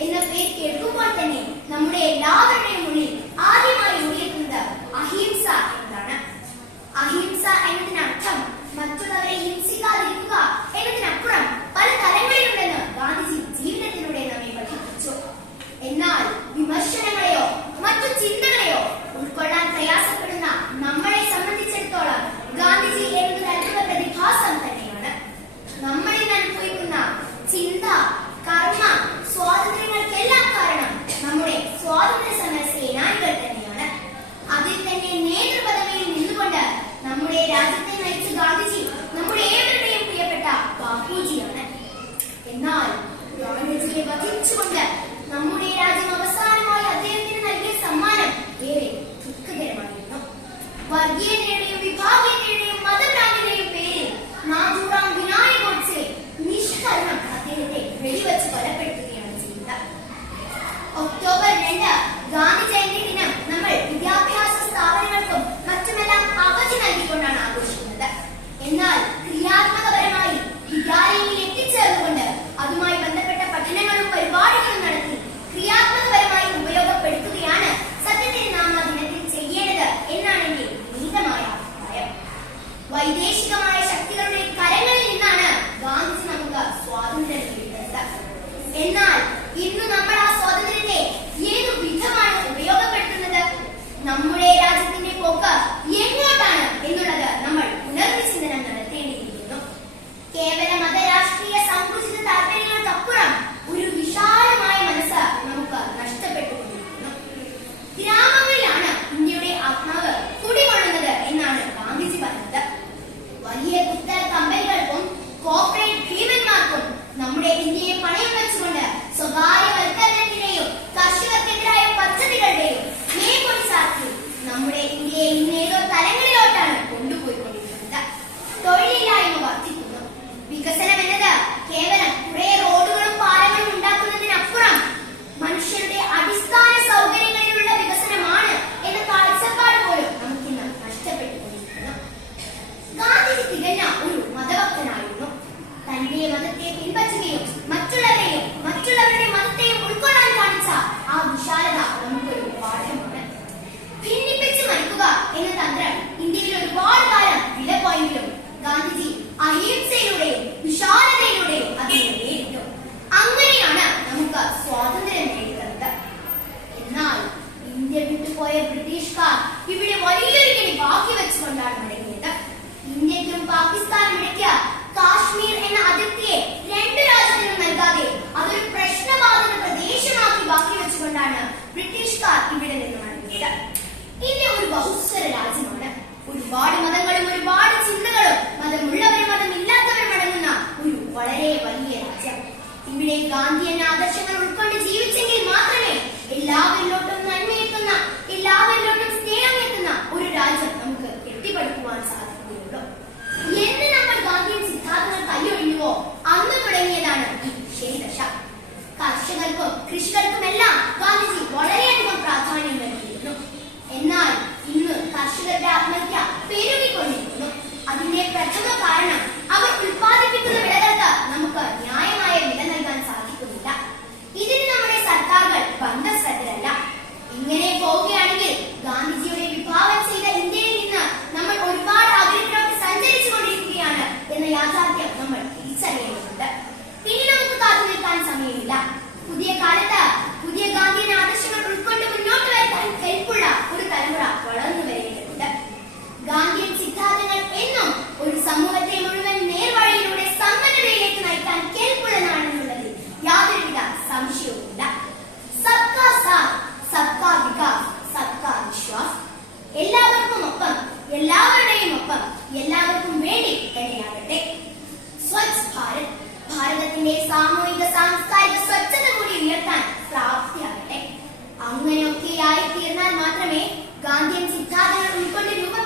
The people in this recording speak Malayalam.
എന്ന പേര് കേൾക്കുമ്പോൾ തന്നെ നമ്മുടെ എല്ലാവരുടെയും ವೈದೇಶಿಕ ഇന്ത്യയെ പണയം വെച്ചുകൊണ്ട് സ്വകാര്യവൽക്കരണത്തിന്റെയും കർഷകർക്കെതിരായ പദ്ധതികളുടെയും മേൽപ്പൊടി ചാർത്തി നമ്മുടെ ഇന്ത്യയെ ഇന്ന് സ്വാതന്ത്ര്യം നേടിത്തന്നത്. എന്നാൽ ഇന്ത്യ വിട്ടുപോയ ബ്രിട്ടീഷുകാർ ഇവിടെ വലിയൊരു കെണി ബാക്കി വെച്ചുകൊണ്ടാണ് മടങ്ങിയത്. ഇന്ത്യക്കും പാകിസ്ഥാനും ഇടയ്ക്ക് കാശ്മീർ എന്ന അതിർത്തിയെ രണ്ട് രാജ്യത്തിനും നൽകാതെ അതൊരു പ്രശ്നമാകുന്ന പ്രദേശമാക്കി ബാക്കി വെച്ചുകൊണ്ടാണ് ബ്രിട്ടീഷുകാർ ഇവിടെ നിന്ന് മടങ്ങിയത്. ഇന്ത്യ ഒരു ബഹുസ്വര രാജ്യമാണ്. ഒരുപാട് മതങ്ങളും ഒരുപാട് ചിന്തകളും മതമുള്ളവരും മതം ഇവിടെ ഗാന്ധിയൻ ആദർശങ്ങൾ ഉൾക്കൊണ്ട് ജീവിച്ചെങ്കിൽ മാത്രമേ എല്ലാവരിലോട്ടും നന്മയെത്തുന്ന എല്ലാവരിലോട്ടും സ്നേഹമെത്തുന്ന ഒരു രാജ്യം നമുക്ക് കെട്ടിപ്പടുക്കുവാൻ സാധിക്കുകയുള്ളൂ. എന്ന് നമ്മൾ ഗാന്ധിയൻ സിദ്ധാന്തങ്ങൾ കൈയൊഴിഞ്ഞുവോ അന്ന് തുടങ്ങിയതാണ് ഈ ശരിദശ കർഷകർക്കും കൃഷികൾക്കുമെല്ലാം ഗാന്ധിജി വളരെയധികം പ്രാധാന്യം നൽകിയിരുന്നു. എന്നാൽ ഇന്ന് കർഷകരുടെ ആത്മഹത്യ പെരുകിക്കൊണ്ടിരിക്കുന്നു. അതിന്റെ പ്രഥമ കാരണം അവർ ഉൽപ്പാദിപ്പിക്കുന്ന വിളകൾക്ക് നമുക്ക് ഞാൻ Gandhi കേരളത്തിന്റെ സാമൂഹിക സാംസ്കാരിക സ്വച്ഛത കൂടി ഉയർത്താൻ പ്രാപ്തിയാകട്ടെ? അങ്ങനെയൊക്കെയായി തീർന്നാൽ മാത്രമേ ഗാന്ധിയൻ സിദ്ധാന്തങ്ങൾ ഉൾക്കൊണ്ട് രൂപം